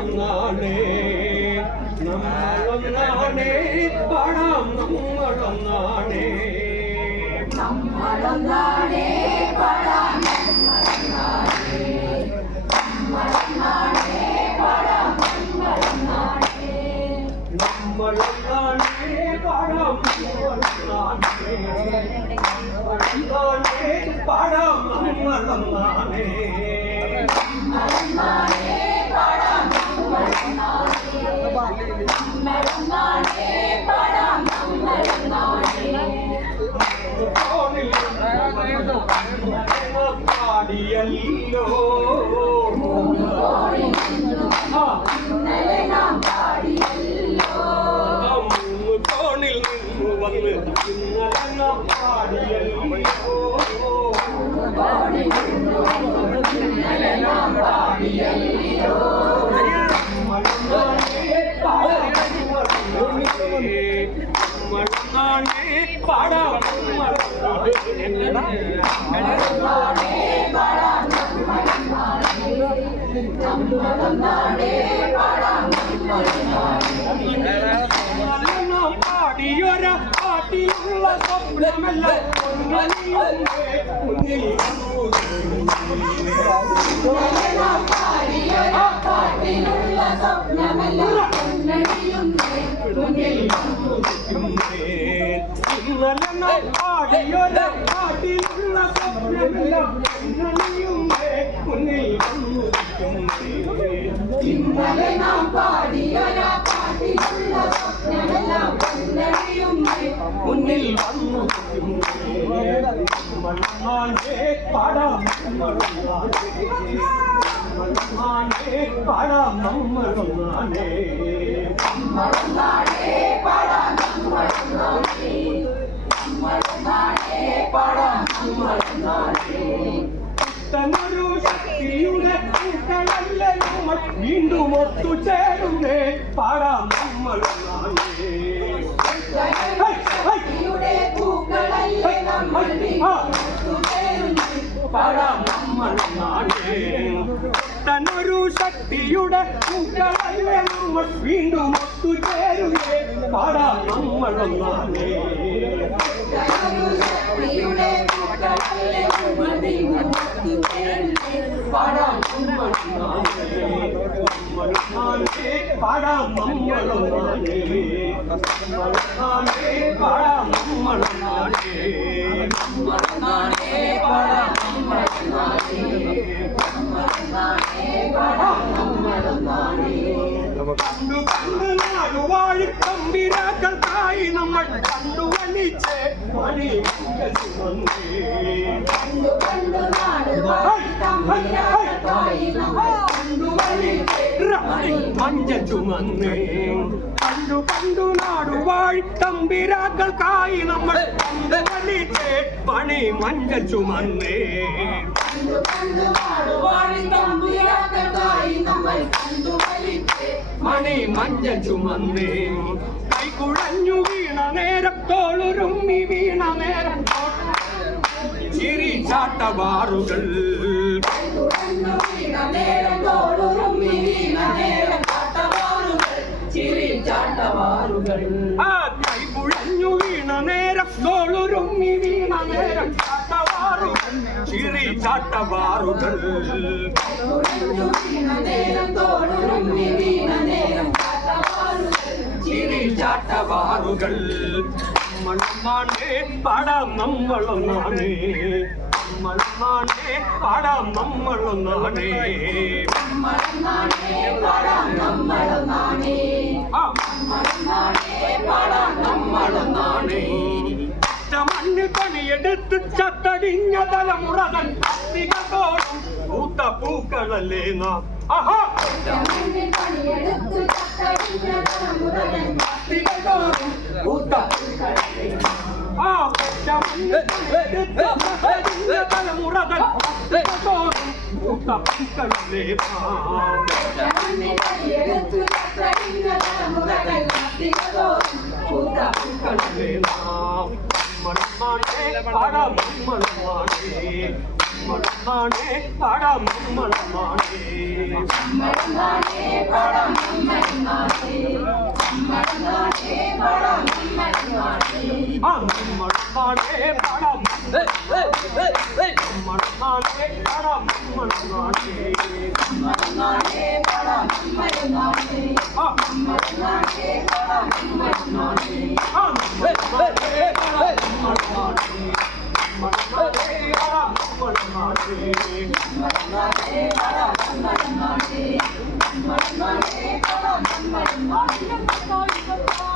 നമ്മളൊന്നാണേ നമ്മളൊന്നാണേ പാടാം നമ്മളൊന്നാണേ നമ്മളൊന്നാണേ പാടാം നമ്മളൊന്നാണേ പാടാം നമ്മളൊന്നാണേ പാടാം നമ്മളൊന്നാണേ പാടാം നമ്മളൊന്നാണേ നമ്മളൊന്നാണേ പാടാം നമ്മളൊന്നാണേ പാടാം പാടിയല്ലോ ഇന്നലെ നാം പാടിയല്ലോ കോണിൽ നിന്നു വന്ന് ഇന്നലെ നാം പാടിയല്ലോ ഇന്നലെ നാം പാടിയല്ലോ നമ്മളൊന്നാണേ പാടാം നമ്മളൊന്നാണേ പാടാം നമ്മളൊന്നാണേ പാടാം നാം പാടിയൊര പാട്ടിലുള്ള സ്വപ്നമെല്ലാം മുന്നിൽ നാം പാടിയൊരു പാട്ടിനുള്ള സ്വപ്നമെല്ലാം മുന്നിൽ ഇന്നലെ നാം പാടിയൊര പാട്ടിലുള്ള സ്വപ്നമെല്ലാം മുന്നിൽ ഇന്നലെ നാം പാടിയൊരു പാട്ടിലുള്ള സ്വപ്നമെല്ലാം മുന്നിൽ വന്നു നമ്മളൊന്നാണേ പാടാം നമ്മളൊന്നാണേ പാടാം നമ്മളൊന്നാണേ നമ്മളൊന്നാണേ പാടാം നമ്മളൊന്നാണേ പാടാം നമ്മളൊന്നാണേ തന്നൊരു ശക്തിയുടെ പൂക്കളല്ല നമ്മൾ വീണ്ടും ഒത്തുചേരുന്നേ പാടാം നമ്മളൊന്നാണേ ശക്തിയുടെ പൂക്കളല്ലേ നമ്മൾ പാടാം നമ്മളൊന്നാണേ തന്നൊരു ശക്തിയുടെ പൂക്കളല്ല നമ്മൾ വീണ്ടും ഒത്തുചേരുന്നേ പാടാം നമ്മളൊന്നാണേ ശക്തിയുടെ പൂക്കളല്ലേ നമ്മൾ പാടാം നമ്മളൊന്നാണേ പാടാം നമ്മളൊന്നാണേ നമ്മളൊന്നാണേ പാടാം നമ്മളൊന്നാണേ നമ്മളൊന്നാണേ പാടാം നമ്മളൊന്നാണേ പാടാം നമ്മളൊന്നാണേ കണ്ടു കണ്ടു നാടുവാഴി തമ്പിരാക്കൾക്കായി നമ്മൾ കണ്ടു വലിച്ച് മണി കണ്ടു കണ്ടു നാടുവാഴി തമ്പിരാക്കൾക്കായി നമ്മൾ കണ്ടു മഞ്ച ചുമന്നേ കണ്ടു കണ്ടു നാടുവാഴി തമ്പിരാക്കൾക്കായി നമ്മൾ കണ്ടു വലിച്ച് മണി മഞ്ച ചുമന്നേ കണ്ടു കണ്ടു നാടുവാഴി തമ്പിരാക്കൾക്കായി നമ്മൾ കണ്ടു മണി മഞ്ച ചുമന്നേ കൈകുഴഞ്ഞു വീണ നേരം തോളുരുമ്മി വീണ നേരം ചിരി ചാട്ടവാറുകൾ ആ കൈകുഴഞ്ഞു വീണ നേരം തോളുരുമ്മി വീണ നേരം ചാട്ടവാറുകൾ ചിരി ചാട്ടവാറുകൾ ചിരി ചാട്ടവാറുകൾ നമ്മളൊന്നാണേ പാടാം നമ്മളൊന്നാണേ നമ്മളൊന്നാണേ പാടാം നമ്മളൊന്നാണേ മണ്ണിൽ പണിയെടുത്ത് ചത്തടിഞ്ഞ തലമുറകൾ അധികത്തോളം പൂത്ത പൂക്കളല്ലേ നാം ആഹാ പൂത്ത തലമുറകൾ പൂത്ത പൂക്കളല്ലേ നാം. എടുത്തു കഴിഞ്ഞ തലമുറകൾ പൂക്കളല്ലേ നാം. മണമാണേ പാടാം മണമാണേ മണമാണേ പാടാം മണമാണേ മണമാണേ പടം മണമാണേ മണമാണേ പടം മണമാണേ മണമാണേ പാടാം മണമാണേ പാടാം മണമാണേ മണമാണേ പടം മണമാണേ മണമാണേ പടം മണമാണേ മണമാണേ പടം മണമാണേ മണമാണേ പടം മണമാണേ